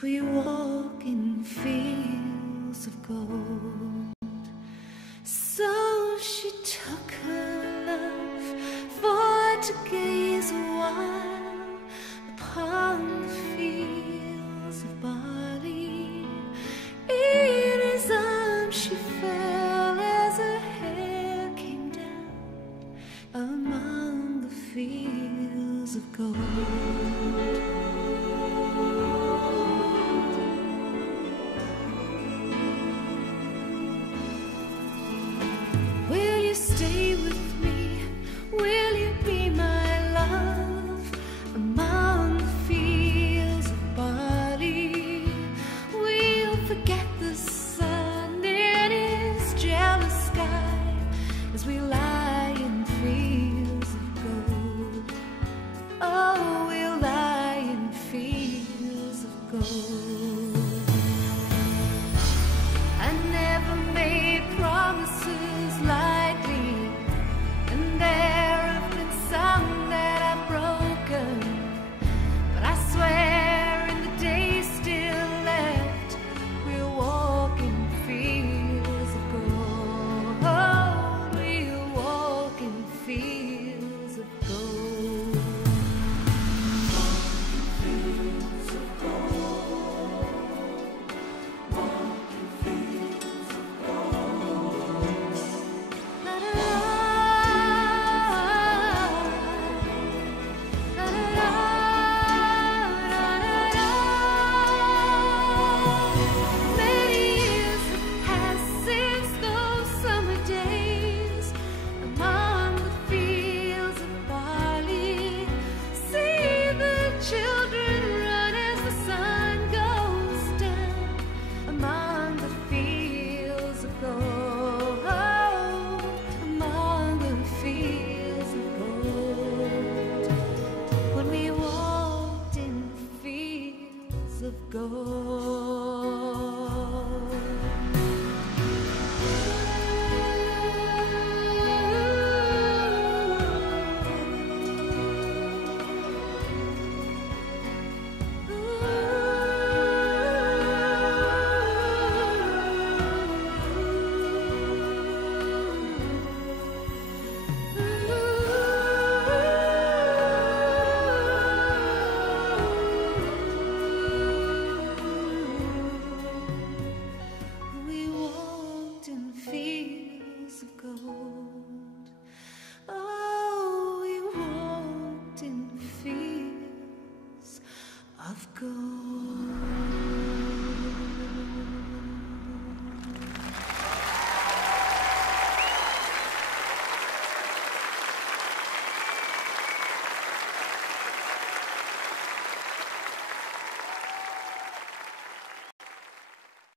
as we walk in fields of gold. So she took her love for to gaze a while upon the fields of barley. In his arms she fell as her hair came down among the fields of gold. Will you stay with me? Will you be my love among the fields of barley? We'll forget the sun in his jealous sky as we lie in fields of gold. Oh, we'll lie in fields of gold. I never made promises lightly, and there have been some that I've broken, but I swear in the days still left, we'll walk in fields of gold. We'll walk in fields of gold. Fields of gold. Walk in fields of gold. La la la, la la la, la la la. Many years have passed since those summer days among the fields of barley. See the children run as the sun goes down among the fields of gold. Among the fields of gold. When we walked in fields of gold.